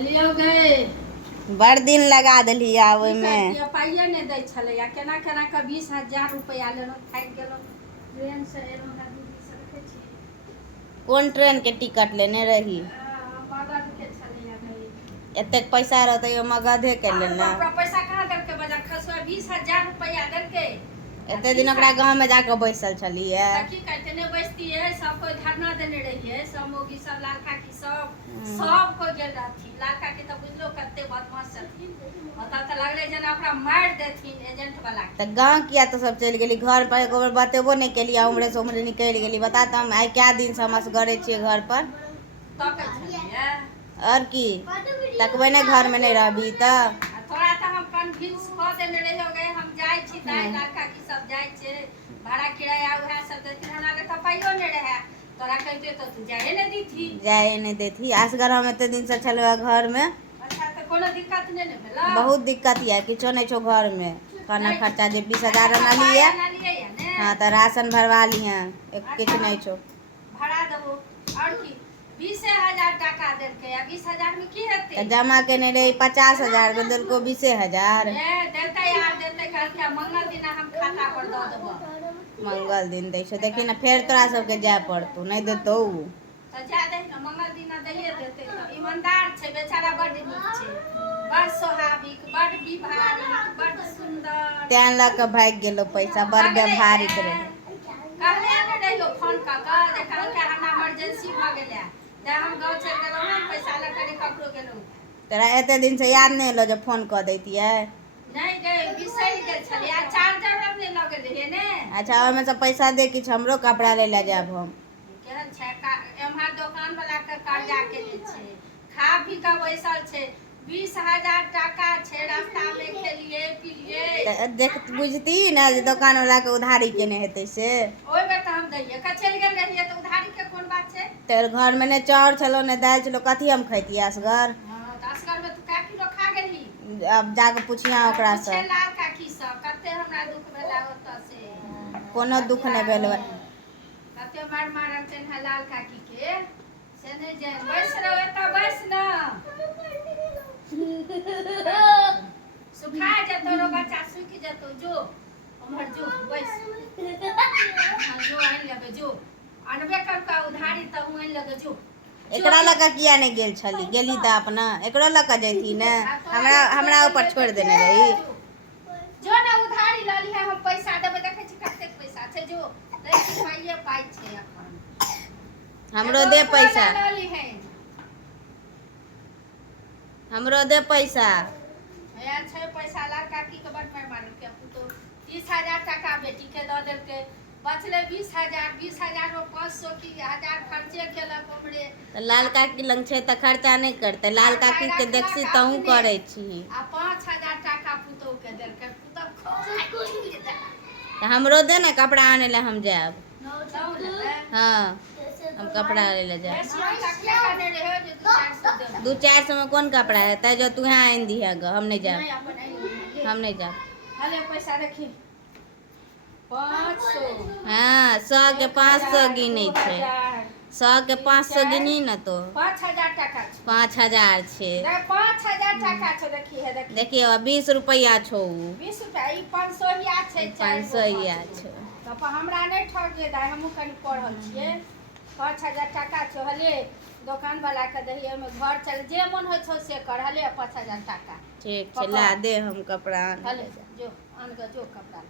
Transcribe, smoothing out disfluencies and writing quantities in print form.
लियो गए बड़ दिन लगा देली आवे में पाइए नहीं दै छले या केना केना के 20,000 रुपया लेलो थाक गेलो ट्रेन से एलो ना दीदी से रखे छी कौन ट्रेन के टिकट लेने रही मगध के छले या गई एतेक पैसा रहते मगधे के लेना पैसा कहां देल के बजा खसवा 20,000 रुपया देल के एते दिन ओकरा गांव में जाके बैसल छलिए की कहते ने बैठती है सब कोई धरना देने रही है सब मोगी सब लालका की सब को गेल रहथी लालका की तो बुझलो कते बदमाश छथिन पता त लगले जना ओकरा मार देथिन एजेंट वाला त गांव किया तो सब चल गेली घर पर एक बार बतेबो नहीं केलिए उमरे से उमरे निकल गेली बता त हम आई क्या दिन से हम असगरे छिए घर पर तो कहलिए और की तकबे ने घर में नहीं रहबी त थोड़ा त हम कन्फ्यूज क देने रही हो गए हम जाय छी दाई लालका की सब जाय छे भाड़ा किराया उहा सब देथिन हमरा के पाइयो नहीं रहे तोरा कहते तो तू जाए नहीं दीथी जाए नहीं देथी असगर हम एते दिन से छलवा घर में अच्छा त कोनो दिक्कत नहीं ने भेला बहुत दिक्कत है किछो नहीं छो घर में खाना खर्चा जे 20,000 ना लिए हां त राशन भरवा लिए कुछ नहीं छो भाड़ा देबो और की 20,000 टाका देल के 20,000 में की हेते त जमा केने रही 50,000 के देल को 20,000 ए देते यार देते कल के मंगल दिन हम खाता पर द देबो मंगल दिन दै छै देखी ना फेर तोरा सबके जाय पड़तौ नहीं देतौ त जा दे ना मंगल दिन दैए देते त ईमानदार छै बेचारा बड़ नीक छै बड़ स्वाभाविक बड़ व्यवहारिक बड़ सुंदर तें ल के भाग गेलो पैसा बड़ व्यवहारिक रहे कहले ने रहियो फोन क के जे कहल के हमरा इमरजेंसी भ गेलै जे हम गांव चल गेलो ना पैसा ले के ककरो गेलो तेरा एते दिन से याद नहीं लो जे फोन क दैतिए नहीं गए बिसरि गेल छलिए चार्जर अपने लगे रहिए ने अच्छा ओमे से पैसा दे किछ हमरो कपड़ा ले ले जाब हम केहन छै एम्हर दुकान वाला के कर्जा केने छै खा पी के बैसल छै 20,000 टाका छै रास्ता में खेलिए पिलिए देख बुझती ना जे दुकान वाला के उधारी केने हेतै से ओइ बेर त हम दैए का चल गेल रहिए त उधारी के कोन बात छै तेर घर में ने चाउर छलो ने दाल छलो कथी हम खैती असगर हां त असगर में तू का किलो खा गेली अब जाके पूछिया ओकरा से लाल काकी सब कते हमरा दुख भेला ओत से कोनो दुख नहीं भेल कते मार मारन तेन लाल काकी के से नहीं जे बैस रहो एत बैस ना सुखा जतो रो बच्चा सूख जतो जो हमर जो बैस जो आन लगे जो अनबे कर का उधारी त हुन लगे जो एकरा लगा किया नहीं गेल छली गेली त अपना एकरो लगा जैती ने हमरा ऊपर छोड़ देने रही जो ना उधारी ल ली है हम पैसा देबे देखे छी कते पैसा छै जो लै छी पाई छै अपन हमरो दे पैसा ल ली है हमरो दे पैसा या छै पैसा लाल काकी के बड मार मारल के तो 30,000 टाका बेटी के द देल के बचले 20,000 में 500 की 1000 खर्चे केलक हमरे लाल काकी लंग छै त खर्चा नहीं करते लाल काकी के देखसी तहू करे छी आ 5,000 टाका पुतो के देल के पुतो हमरो दे ना कपड़ा आने ले हम जाब हां हम कपड़ा ले जाब 200-400 में कौन कपड़ा है तै जो तू यहाँ आन दी है हम नहीं जाब हम नहीं जाब हले पैसा रखी 500 हाँ 100 के 500 गिने छै 100 के 500 गिनी न तो 5,000 टाका 5,000 छे 5,000 टाका छो देखी है देखिए 20 रुपया छो 20 रुपया ई 500 या छै 500 या छो त हमरा नहीं ठग दे दाई हमहु कनी पढ़ल छिए 5,000 टाका छो हले दुकान वाला के दहिए में घर चल जे मन हो छो से कर हले 5,000 टाका ठीक छै ला दे हम कपड़ा हले जो आन के जो कपड़ा